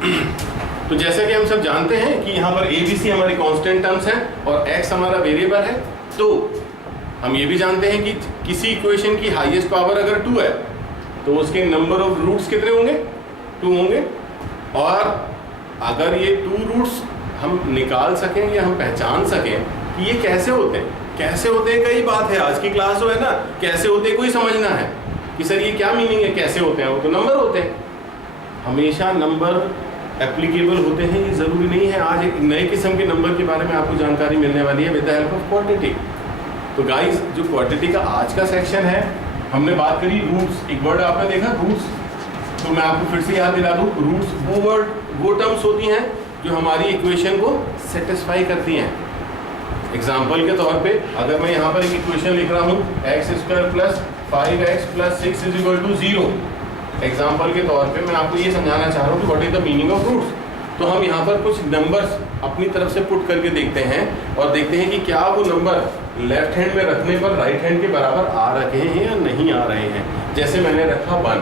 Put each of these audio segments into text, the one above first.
तो जैसा कि हम सब जानते हैं कि यहाँ पर ABC हमारी कांस्टेंट टर्म्स हैं और x हमारा वेरिएबल है, तो हम ये भी जानते हैं कि किसी इक्वेशन की हाईएस्ट पावर अगर 2 है तो उसके नंबर ऑफ रूट्स कितने होंगे? 2 होंगे। और अगर ये 2 रूट्स हम निकाल सकें या हम पहचान सकें कि ये कैसे होते हैं, कैसे होते हैं कई बात है, आज की क्लास जो है ना कैसे होते हैं कोई समझना है कि सर ये क्या मीनिंग है कैसे होते हैं, वो तो नंबर होते हैं, हमेशा नंबर एप्लीकेबल होते हैं ये ज़रूरी नहीं है। आज एक नए किस्म के नंबर के बारे में आपको जानकारी मिलने वाली है with the help of quantity. तो गाइस जो क्वांटिटी का आज का सेक्शन है, हमने बात करी रूट्स, एक वर्ड आपने देखा रूट्स, तो मैं आपको फिर से याद दिला दूँ, रूट्स वो वर्ड वो टर्म्स होती हैं जो हमारी इक्वेशन को सेटिस्फाई करती हैं। एग्जाम्पल के तौर पे अगर मैं यहाँ पर एक इक्वेशन लिख रहा हूँ x² + 5x + 6 = 0, एग्जाम्पल के तौर पे मैं आपको ये समझाना चाह रहा हूँ कि what is the meaning of roots. तो हम यहाँ पर कुछ नंबर्स अपनी तरफ से पुट करके देखते हैं और देखते हैं कि क्या वो नंबर लेफ्ट हैंड में रखने पर राइट हैंड के बराबर आ रहे हैं या नहीं आ रहे हैं। जैसे मैंने रखा 1,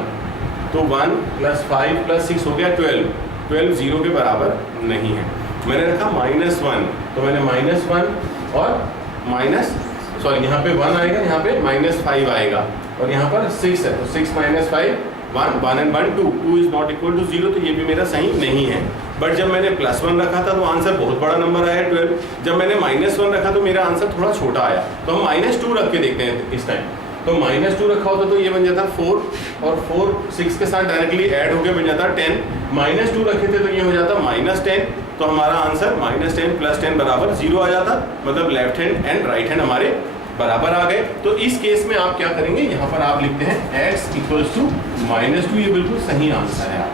तो 1 + 5 + 6 हो गया 12, 12 0 के बराबर नहीं है। मैंने रखा -1, तो मैंने -1 और यहाँ पे 1 आएगा, यहाँ पे -5 आएगा, और यहाँ पर 6 है तो 6 - 5 1 1 and 1 2 2 is not equal to 0, तो ये भी मेरा सही नहीं है। बट जब मैंने +1 रखा था तो आंसर बहुत बड़ा नंबर आया 12। जब मैंने -1 रखा तो मेरा आंसर थोड़ा छोटा आया। तो हम -2 रख के देखते हैं इस टाइम। तो -2 रखा होता तो ये बन जाता 4, और 4 6 के साथ डायरेक्टली ऐड होकर बन जाता 10। -2 रखे थे तो ये हो जाता -10, तो हमारा आंसर -10 + 10 बराबर 0 आ जाता, मतलब left hand and right hand हमारे बराबर आ गए। तो इस केस में आप क्या करेंगे, यहाँ पर आप लिखते हैं x = -2, ये बिल्कुल सही आंसर है आप।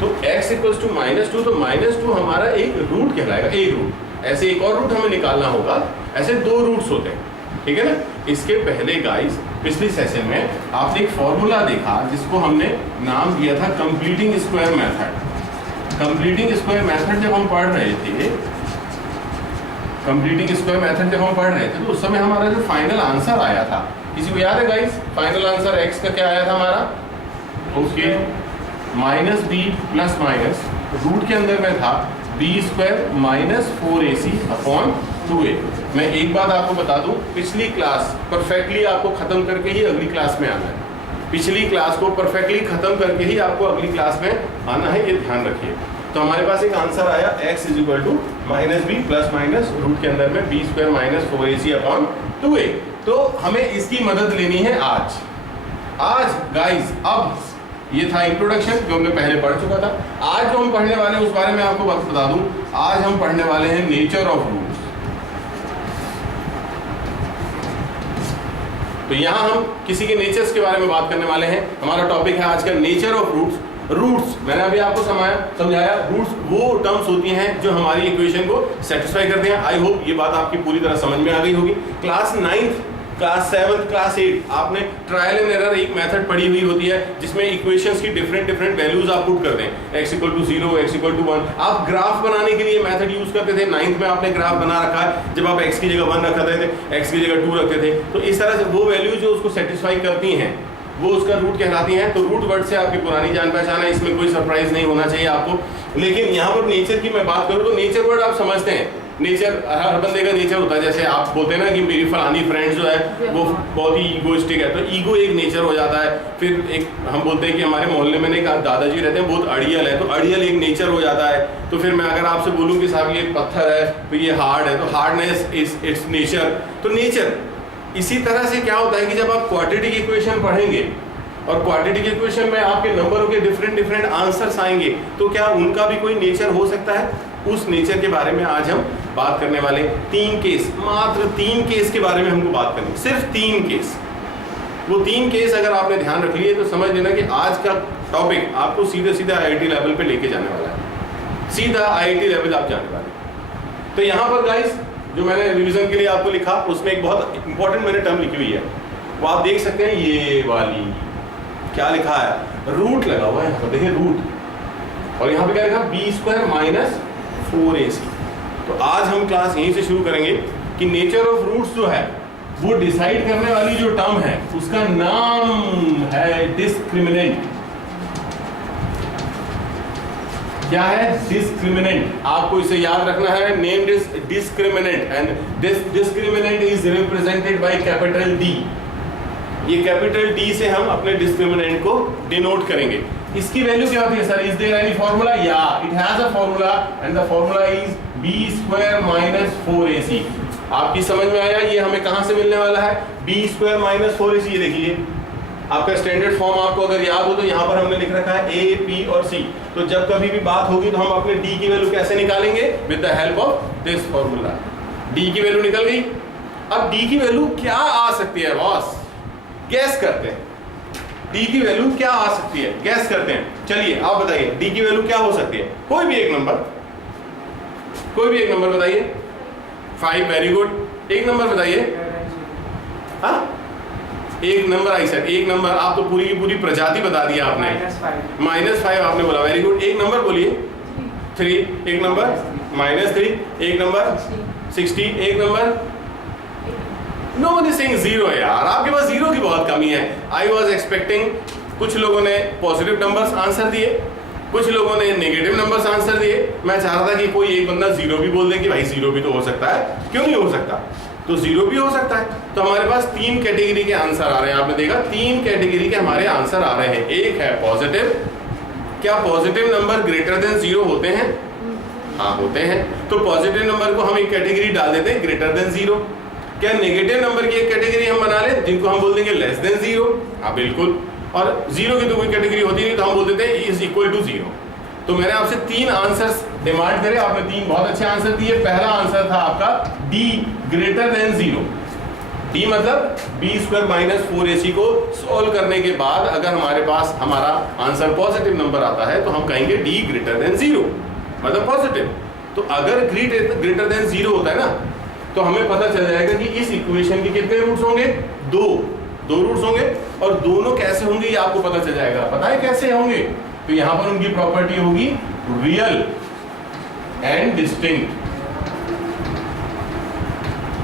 तो x = -2, तो -2 हमारा एक रूट कहलाएगा, एक रूट। ऐसे एक और रूट हमें निकालना होगा, ऐसे 2 रूट्स होते हैं, ठीक है ना। इसके पहले गाइस पिछले सेशन में आपने एक फॉर्मूला देखा जिसको हमने नाम दिया था completing square method. Completing square method जब हम पढ़ रहे थे, कंप्लीटिंग स्क्वायर मेथड जब हम पढ़ रहे थे तो उस समय हमारा जो फाइनल आंसर आया था, किसी को याद है गाइस? फाइनल आंसर x का क्या आया था हमारा? उसके -b ± रूट के अंदर में था b² - 4ac/2a। मैं एक बात आपको बता दूं, पिछली क्लास परफेक्टली आपको खत्म करके ही अगली क्लास में आना है। पिछली क्लास को परफेक्टली खत्म करके ही आपको अगली क्लास में आना है, ये ध्यान रखिए। तो हमारे पास एक आंसर आया x = -b ± रूट के अंदर में b² - 4ac/2a। तो हमें इसकी मदद लेनी है आज गाइस। अब ये था इंट्रोडक्शन जो हमने पहले पढ़ चुका था। आज जो हम पढ़ने वाले हैं उस बारे में आपको बता दूं, आज हम पढ़ने वाले हैं नेचर ऑफ रूट्स। तो यहाँ हम किसी के नेचर्स के बारे में बात करने वाले हैं। हमारा टॉपिक है आज का नेचर ऑफ रूट्स। रूट्स मैंने अभी आपको समझाया, रूट्स वो टर्म्स होती हैं जो हमारी इक्वेशन को सेटिस्फाई करते हैं। आई होप ये बात आपकी पूरी तरह समझ में आ गई होगी। Class 9th, class 7th, class 8 आपने ट्रायल एंड एरर एक मेथड पढ़ी हुई होती है जिसमें इक्वेशंस की डिफरेंट वैल्यूज आप पुट करते हैं, x = 0, x = 1। आप ग्राफ बनाने के लिए मेथड यूज करते थे। 9th में आपने ग्राफ बना रखा है, जब आप x की जगह 1 रखते थे, x की जगह 2 रखते थे, तो इस तरह से वो वैल्यू जो उसको सेटिस्फाई करती हैं वो उसका रूट कहलाती हैं। तो रूट वर्ड से आपकी पुरानी जान पहचान है, इसमें कोई सरप्राइज नहीं होना चाहिए आपको। लेकिन यहाँ पर नेचर की मैं बात करूँ तो नेचर वर्ड आप समझते हैं, नेचर हर बंदे का नेचर होता है। जैसे आप बोलते हैं ना कि मेरी फलानी फ्रेंड जो है वो बहुत ही ईगोइस्टिक है, तो ईगो एक नेचर हो जाता है। फिर एक हम बोलते हैं कि हमारे मोहल्ले में एक दादाजी रहते हैं बहुत अड़ियल है, तो अड़ियल एक नेचर हो जाता है। तो फिर मैं अगर आपसे बोलूँ कि साहब ये पत्थर है तो ये हार्ड है, तो हार्डनेस इज इट्स नेचर। तो नेचर इसी तरह से क्या होता है कि जब आप क्वाड्रेटिक इक्वेशन पढ़ेंगे और क्वाड्रेटिक इक्वेशन में आपके नंबरों के डिफरेंट आंसर्स आएंगे, तो क्या उनका भी कोई नेचर हो सकता है? उस नेचर के बारे में आज हम बात करने वाले। 3 केस, मात्र 3 केस के बारे में हमको बात करनी, सिर्फ 3 केस। वो 3 केस अगर आपने ध्यान रख लिए तो समझ लेना कि आज का टॉपिक आपको सीधे IIT लेवल पे लेके जाने वाला है, सीधा IIT लेवल आप जाने वाले। तो यहाँ पर गाइस जो मैंने रिवीजन के लिए आपको लिखा उसमें एक बहुत इंपॉर्टेंट मैंने टर्म लिखी हुई है, वो आप देख सकते हैं, ये वाली। क्या लिखा है? रूट लगा हुआ है यहाँ पर, देखिए रूट, और यहाँ पे क्या लिखा? b² - 4ac। तो आज हम क्लास यहीं से शुरू करेंगे कि नेचर ऑफ रूट्स जो है वो डिसाइड करने वाली जो टर्म है उसका नाम है डिस्क्रिमिनेंट। क्या है? डिस्क्रिमिनेंट। आपको इसे याद रखना है, named is discriminant and this discriminant is represented by capital D. ये कैपिटल डी से हम अपने डिस्क्रिमिनेंट को डिनोट करेंगे। इसकी वैल्यू क्या होती है sir? Is there any formula? या it has a formula and the formula is b² - 4ac। आपकी समझ में आया? ये हमें कहां से मिलने वाला है? b² - 4ac। ये देखिए आपका स्टैंडर्ड फॉर्म आपको अगर याद हो तो यहाँ पर हमने लिख रखा है a, p और c। तो जब कभी भी बात होगी तो हम अपने d की वैल्यू कैसे निकालेंगे? With the help of this formula. d की वैल्यू निकल गई। अब d की वैल्यू क्या आ सकती है बॉस? गैस करते हैं d की वैल्यू क्या आ सकती है, गैस करते हैं। चलिए आप बताइए d की वैल्यू क्या हो सकती है? कोई भी एक नंबर, कोई भी एक नंबर बताइए। 5, वेरी गुड। एक नंबर बताइए। हाँ, एक नंबर आई सर, एक नंबर। आप तो पूरी की पूरी प्रजाति बता दी आपने। -5 आपने बोला, वेरी गुड। एक नंबर बोलिए। 3 एक नंबर, -3 एक नंबर, 60 एक नंबर। Nobody saying 0 यार, आपके पास 0 की बहुत कमी है। आई वॉज एक्सपेक्टिंग, कुछ लोगों ने पॉजिटिव नंबर्स आंसर दिए, कुछ लोगों ने नेगेटिव नंबर्स आंसर दिए। मैं चाह रहा था कि कोई एक बंदा 0 भी बोल दे कि भाई 0 भी तो हो सकता है, क्यों नहीं हो सकता? तो 0 भी हो सकता है। तो हमारे पास 3 कैटेगरी के आंसर आ रहे हैं। आपने देखा 3 कैटेगरी के हमारे आंसर आ रहे हैं। एक है पॉजिटिव। क्या पॉजिटिव नंबर ग्रेटर देन 0 होते हैं? हाँ होते हैं। तो पॉजिटिव नंबर को हम एक कैटेगरी डाल देते हैं, ग्रेटर देन 0। क्या नेगेटिव नंबर की एक कैटेगरी हम बना लें जिनको हम बोल देंगे लेस देन 0? हाँ बिल्कुल। और 0 की तो कोई कैटेगरी होती नहीं, तो हम बोल देते हैं इज इक्वल टू 0। तो मैंने आपसे 3 आंसर्स डिमांड करे, आपने 3 बहुत अच्छे आंसर दिए। पहला आंसर था आपका d ग्रेटर देन 0। d मतलब b² - 4ac को सॉल्व करने के बाद अगर हमारे पास हमारा आंसर पॉजिटिव नंबर आता है तो हम कहेंगे d ग्रेटर देन 0 मतलब पॉजिटिव। तो अगर ग्रेटर देन 0 होता है ना, तो हमें पता चल जाएगा कि इस इक्वेशन के कितने रूट्स होंगे? 2 रूट्स होंगे। और दोनों कैसे होंगे ये आपको पता चल जाएगा। पता है कैसे होंगे? तो यहां पर उनकी प्रॉपर्टी होगी रियल एंड डिस्टिंक्ट।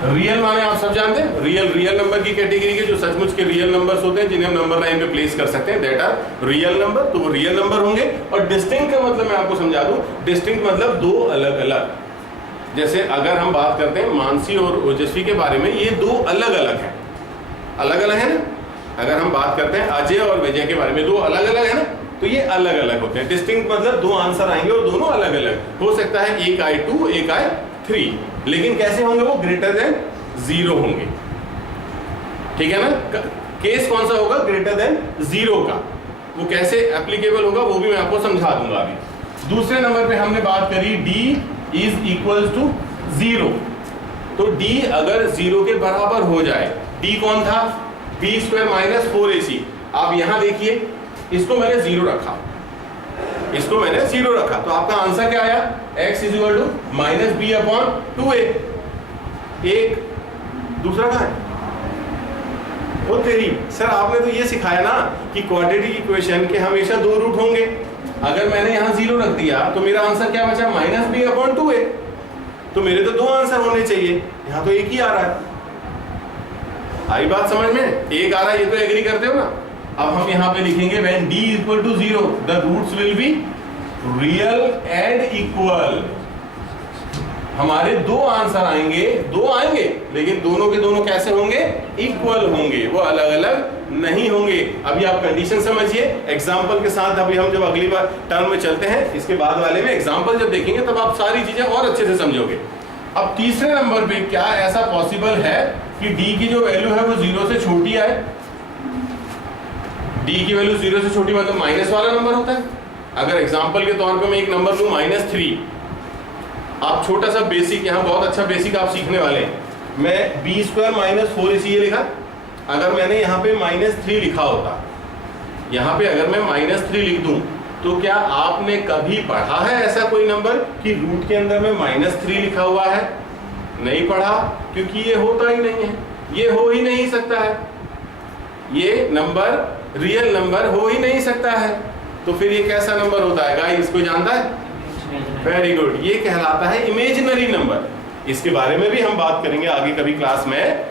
रियल माने आप सब जानते हैं, रियल नंबर की कैटेगरी के जो सचमुच के रियल नंबर्स होते हैं जिन्हें हम नंबर लाइन पे प्लेस कर सकते हैं, दैट आर रियल नंबर। तो वो रियल नंबर होंगे। और डिस्टिंक्ट का मतलब मैं आपको समझा दूं, डिस्टिंक्ट मतलब 2 अलग अलग। जैसे अगर हम बात करते हैं मानसी और ओजस्वी के बारे में, ये 2 अलग अलग हैं। अलग अलग है ना। अगर हम बात करते हैं अजय और विजय के बारे में, 2 अलग अलग है ना, तो ये अलग अलग होते हैं। डिस्टिंक्ट मतलब 2 आंसर आएंगे और दोनों अलग अलग हो सकता है। एक आए 2, एक आए 3, लेकिन कैसे होंगे? वो ग्रेटर देन 0 होंगे। ठीक है ना। केस कौन सा होगा? ग्रेटर देन 0 का। वो कैसे एप्लीकेबल होगा वो भी मैं आपको समझा दूंगा अभी। दूसरे नंबर पे हमने बात करी d इज इक्वल टू 0। तो d अगर 0 के बराबर हो जाए, d कौन था? b² - 4ac। आप यहां देखिए, इसको मैंने 0 रखा, इसको मैंने 0 रखा, तो आपका आंसर क्या आया? x is equal to -b/2a। एक दूसरा कहां है? वो तेरी सर, आपने तो ये सिखाया ना कि क्वाड्रेटिक इक्वेशन के हमेशा 2 रूट होंगे। अगर मैंने यहाँ 0 रख दिया तो मेरा आंसर क्या बचा? -b/2a। तो मेरे तो 2 आंसर होने चाहिए, यहाँ तो एक ही आ रहा है। आई बात समझ में? एक आ रहा है, ये तो एग्री करते हो ना। अब हम यहाँ पे लिखेंगे when d equal to 0 the roots will be real and equal। हमारे 2 आंसर आएंगे, 2 आएंगे, लेकिन दोनों के दोनों कैसे होंगे? इक्वल होंगे, वो अलग अलग नहीं होंगे। अभी आप कंडीशन समझिए एग्जाम्पल के साथ। अभी हम जब अगली बार टर्म में चलते हैं, इसके बाद वाले में एग्जाम्पल जब देखेंगे तब आप सारी चीजें और अच्छे से समझोगे। अब तीसरे नंबर पे क्या ऐसा पॉसिबल है कि d की जो वैल्यू है वो 0 से छोटी आए? d की वैल्यू 0 से छोटी मतलब माइनस वाला नंबर होता है। अगर एग्जाम्पल के तौर पे मैं एक नंबर लूं -3, आप छोटा सा बेसिक, यहाँ बहुत अच्छा बेसिक आप सीखने वाले हैं। मैं b² - 4ac ये लिखा। अगर मैंने यहाँ पे -3 लिखा होता, यहाँ पे अगर मैं -3 लिख दूं, तो क्या आपने कभी पढ़ा है ऐसा कोई नंबर कि रूट के अंदर में -3 लिखा हुआ है? नहीं पढ़ा, क्योंकि ये होता ही नहीं है, ये हो ही नहीं सकता है, ये नंबर रियल नंबर हो ही नहीं सकता है। तो फिर ये कैसा नंबर होता है गाइस? कोई जानता है? वेरी गुड, ये कहलाता है इमेजिनरी नंबर। इसके बारे में भी हम बात करेंगे आगे कभी क्लास में।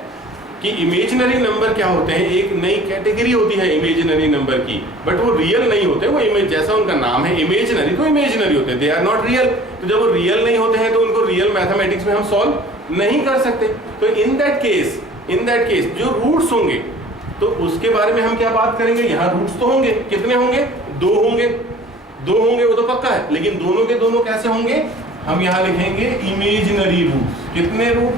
कि इमेजिनरी नंबर क्या होते हैं, एक नई कैटेगरी होती है इमेजिनरी नंबर की, बट वो रियल नहीं होते, वो इमेज जैसा उनका नाम है इमेजिनरी, तो इमेजिनरी होते हैं, दे आर नॉट रियल। तो जब वो रियल नहीं होते हैं तो उनको रियल मैथमेटिक्स में हम सॉल्व नहीं कर सकते। तो इन दैट केस जो रूट्स होंगे तो उसके बारे में हम क्या बात करेंगे, यहाँ रूट्स तो होंगे, कितने होंगे, दो होंगे वो तो पक्का है, लेकिन दोनों के दोनों कैसे होंगे, हम यहाँ लिखेंगे इमेजिनरी रूट्स। कितने रूट,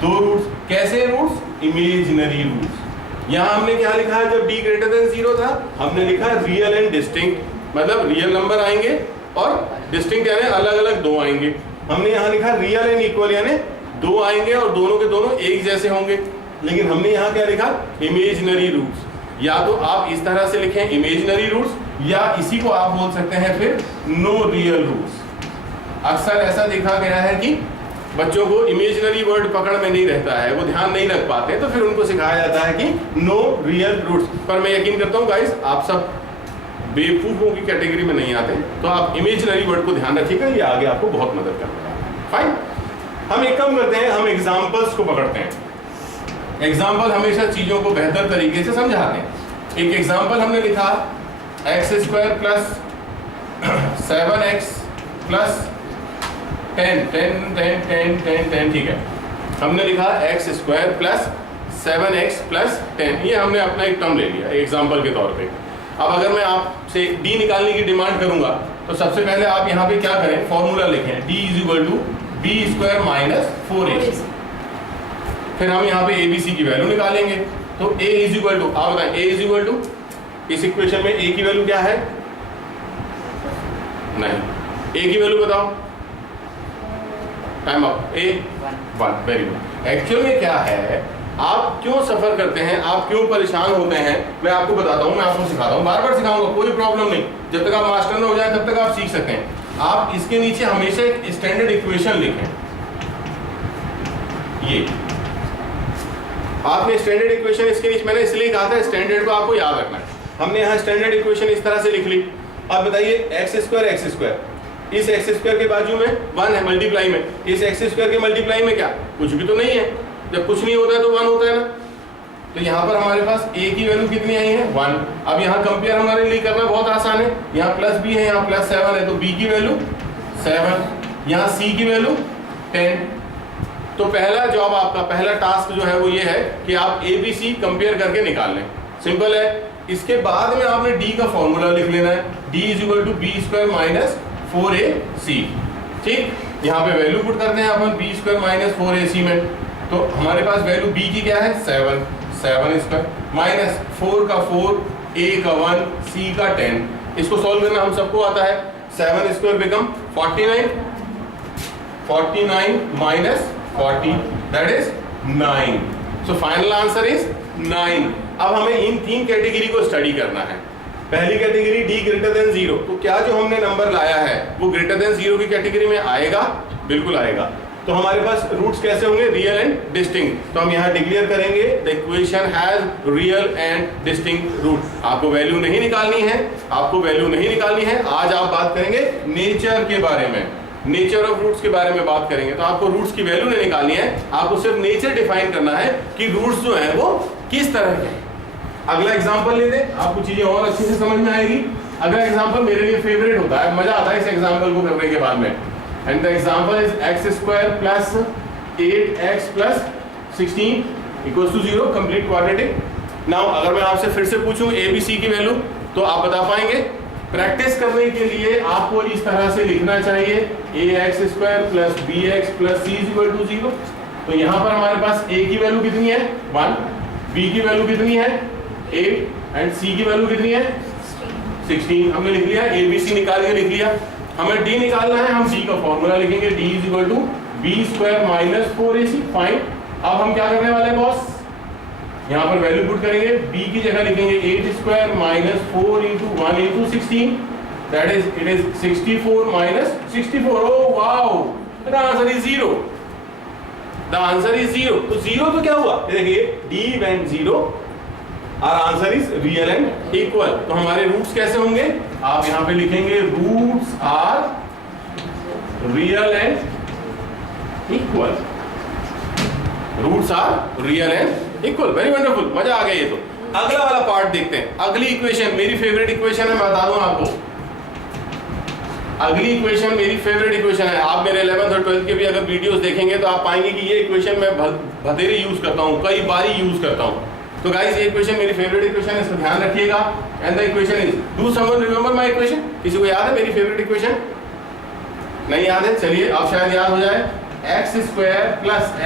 दो रूट्स। कैसे रूट्स, इमेजिनरी रूट्स। यहाँ हमने क्या लिखा है, जब d ग्रेटर देन 0 था हमने लिखा रियल एंड डिस्टिंक्ट, मतलब रियल नंबर आएंगे और डिस्टिंक्ट यानी अलग अलग दो आएंगे। हमने यहाँ लिखा रियल एंड इक्वल यानी दो आएंगे और दोनों के दोनों एक जैसे होंगे, लेकिन हमने यहाँ क्या लिखा, इमेजिनरी रूट्स। या तो आप इस तरह से लिखें इमेजिनरी रूट्स, या इसी को आप बोल सकते हैं फिर नो रियल रूट्स। अक्सर ऐसा देखा गया है कि बच्चों को इमेजिनरी वर्ड पकड़ में नहीं रहता है, वो ध्यान नहीं रख पाते, तो फिर उनको सिखाया जाता है कि नो रियल रूट्स। पर मैं यकीन करता हूँ गाइस आप सब बेवकूफों की कैटेगरी में नहीं आते, तो आप इमेजिनरी वर्ड को ध्यान रखिएगा, ये आगे आपको बहुत मदद करेगा। फाइन, हम एक काम करते हैं, हम एग्जाम्पल्स को पकड़ते हैं। एग्जाम्पल हमेशा चीजों को बेहतर तरीके से समझाते हैं। एक एग्जाम्पल हमने लिखा x² प्लस 7x प्लस 10, ठीक है। हमने लिखा x² प्लस 7x प्लस 10, ये हमने अपना एक टर्म ले लिया एग्जाम्पल के तौर पे। अब अगर मैं आपसे d निकालने की डिमांड करूंगा तो सबसे पहले आप यहाँ पे क्या करें, फॉर्मूला लिखें d = b² माइनस 4ac। फिर हम यहाँ पे abc की वैल्यू निकालेंगे, तो a = आप बताएं a = इस इक्वेशन में a की वैल्यू क्या है, नहीं, a की वैल्यू बताओ, time up, a 1, very good. Actual में क्या है, आप क्यों सफर करते हैं, आप क्यों परेशान होते हैं, मैं आपको बताता हूँ, मैं आपको सिखाता हूँ, बार बार सिखाऊंगा, कोई प्रॉब्लम नहीं, जब तक आप मास्टर न हो जाए तब तक आप सीख सकते हैं। आप इसके नीचे हमेशा एक स्टैंडर्ड इक्वेशन लिखें, ये आपने स्टैंडर्ड इक्वेशन इसके नीचे, मैंने इसलिए कहा था स्टैंडर्ड को आपको याद रखना है। हमने यहाँ स्टैंडर्ड इक्वेशन इस तरह से लिख ली। अब बताइए x² इस x² के बाजू में 1 है, मल्टीप्लाई में, इस x² के मल्टीप्लाई में क्या, कुछ भी तो नहीं है, जब कुछ नहीं होता है तो 1 होता है ना। तो यहाँ पर हमारे पास a की वैल्यू कितनी आई है, 1। अब यहाँ कंपेयर हमारे लिए करना बहुत आसान है, यहाँ प्लस b है, यहाँ प्लस 7 है, तो b की वैल्यू 7, यहाँ c की वैल्यू 10। तो पहला जॉब आपका, पहला टास्क जो है वो ये है कि आप ABC कंपेयर करके निकाल लें, सिंपल है। इसके बाद में आपने d का फॉर्मूला लिख लेना है, d = b² माइनस 4ac, ठीक। यहाँ पे वैल्यू पुट करते हैं अपन b² माइनस 4ac में, तो हमारे पास वैल्यू b की क्या है 7² माइनस 4 का 4, a का 1, c का 10। इसको सॉल्व करना हम सबको आता है, 7² become 49 minus 40, that is 9। So final answer is 9। अब हमें इन तीन कैटेगरी को स्टडी करना है। पहली कैटेगरी d ग्रेटर देन 0, तो क्या जो हमने नंबर लाया है वो ग्रेटर देन 0 की कैटेगरी में आएगा, बिल्कुल आएगा। तो हमारे पास रूट्स कैसे होंगे, रियल एंड डिस्टिंक्ट। तो हम यहाँ डिक्लेयर करेंगे the equation has real and distinct root. आपको वैल्यू नहीं निकालनी है, आपको वैल्यू नहीं निकालनी है। आज आप बात करेंगे नेचर के बारे में, नेचर ऑफ रूट्स के बारे में बात करेंगे। तो आपको रूट्स की वैल्यू नहीं निकालनी है, आपको सिर्फ नेचर डिफाइन करना है कि रूट्स जो है वो किस तरह के हैं। अगला एग्जांपल ले लें, आपको चीजें और अच्छे से समझ में आएगी। अगला एग्जांपल मेरे लिए फेवरेट होता है, मजा आता है इस एग्जांपल को करने के बाद में। And the example is x² plus 8x plus 16 equals to 0, complete quadratic. Now अगर मैं आपसे फिर से पूछूं ABC की वैल्यू, तो आप बता पाएंगे? प्रैक्टिस करने के लिए आपको इस तरह से लिखना चाहिए ax² plus bx plus c equal to 0। तो यहाँ पर हमारे पास a की वैल्यू कितनी है 1, b की वैल्यू कितनी है 8 एंड c की वैल्यू कितनी है 16। हमने लिख लिया, ABC निकाल के लिख लिया। हमें d निकालना है, हम d का फॉर्मूला लिखेंगे, d equal to b² minus 4ac। Fine. अब हम क्या करने वाले हैं बॉस, यहाँ पर वैल्यू पुट करेंगे, b की जगह लिखेंगे 8² minus 4 into 1 into 16, that is it is 64 minus 64। Oh wow, the answer is 0, the answer is 0। तो 0 तो क्या हुआ, देखिए d when 0 our answer is real and equal। तो हमारे रूट्स कैसे होंगे, आप यहाँ पे लिखेंगे roots are real and equal, roots are real and equal, very wonderful, मजा आ गया ये तो। अगला वाला पार्ट देखते हैं। अगली इक्वेशन मेरी फेवरेट इक्वेशन है, मैं बता दूं आपको। अगली इक्वेशन मेरी फेवरेट इक्वेशन है। आप मेरे 11th और 12th के भी अगर वीडियोस देखेंगे तो आप पाएंगे कि ये इक्वेशन मैं बतेरे यूज करता हूँ, कई बारी यूज करता हूँ। तो गाइस ये इक्वेशन मेरी फेवरेट इक्वेशन है, इसका ध्यान रखिएगा। And the equation is, do someone remember my equation? किसी को याद है मेरी फेवरेट इक्वेशन? नहीं याद है? चलिए अब शायद याद हो जाए। x² +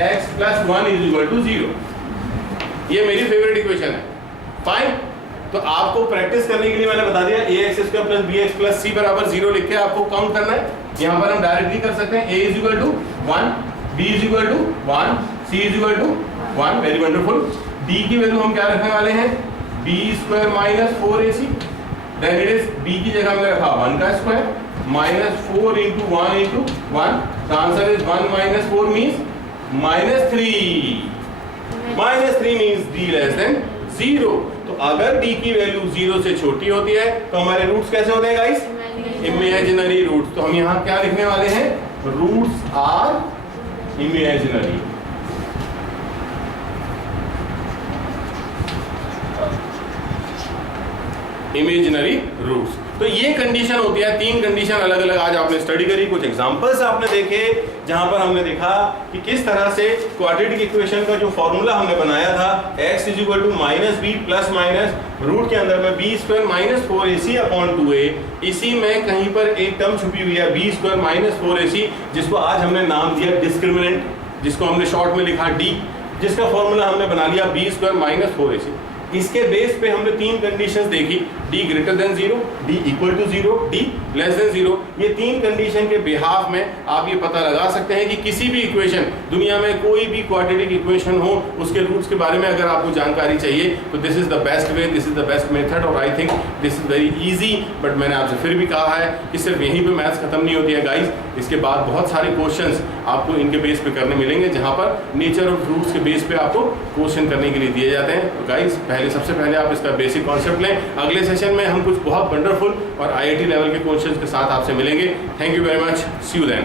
x + 1 = 0। ये मेरी फेवरेट इक्वेशन है। फाइन, तो आपको प्रैक्टिस करने के लिए मैंने बता दिया ax² + bx + c = 0 लिख के आपको काउंट करना है। यहाँ पर हम डायरेक्टली कर सकते हैं। a = 1, b = 1, c = 1। Very wonderful. d की वैल्यू हम क्या रखने वाले हैं? b² - 4ac। Then it is b की जगह हमने रखा 1 का square -4 × 1 × 1। The answer is 1 - 4 means -3। -3 means d < 0। तो अगर d की वैल्यू 0 से छोटी होती है तो हमारे रूट्स कैसे होते हैं गाइस? Imaginary roots. तो हम यहाँ क्या लिखने वाले हैं? Roots are imaginary. Imaginary roots. तो ये कंडीशन होती है, 3 कंडीशन अलग अलग आज आपने स्टडी करी, कुछ एग्जांपल्स आपने देखे जहां पर हमने देखा कि किस तरह से क्वाड्रेटिक इक्वेशन का जो फॉर्मूला हमने बनाया था x = -b ± रूट के अंदर में b² - 4ac/2a, इसी में कहीं पर एक टर्म छुपी हुई है b² - 4ac, जिसको आज हमने नाम दिया डिस्क्रिमिनेंट, जिसको हमने शॉर्ट में लिखा d, जिसका फॉर्मूला हमने बना लिया b² - 4ac। इसके बेस पे हमने 3 कंडीशंस देखी, d > 0, d = 0, d < 0। ये 3 कंडीशन के बिहाफ में आप ये पता लगा सकते हैं कि किसी भी इक्वेशन, दुनिया में कोई भी क्वाड्रेटिक इक्वेशन हो, उसके रूट्स के बारे में अगर आपको जानकारी चाहिए तो this is the best way, this is the best method. और I think this is very easy. But मैंने आपसे फिर भी कहा है कि सिर्फ यहीं पे मैथ्स खत्म नहीं होती है गाइस, इसके बाद बहुत सारे क्वेश्चंस आपको इनके बेस पे करने मिलेंगे, जहां पर नेचर ऑफ रूट्स के बेस पे आपको क्वेश्चन करने के लिए दिए जाते हैं। तो गाइस सबसे पहले आप इसका बेसिक कॉन्सेप्ट लें। अगले सेशन में हम कुछ बहुत वंडरफुल और IIT लेवल के क्वेश्चंस के साथ आपसे मिलेंगे। Thank you very much, see you then.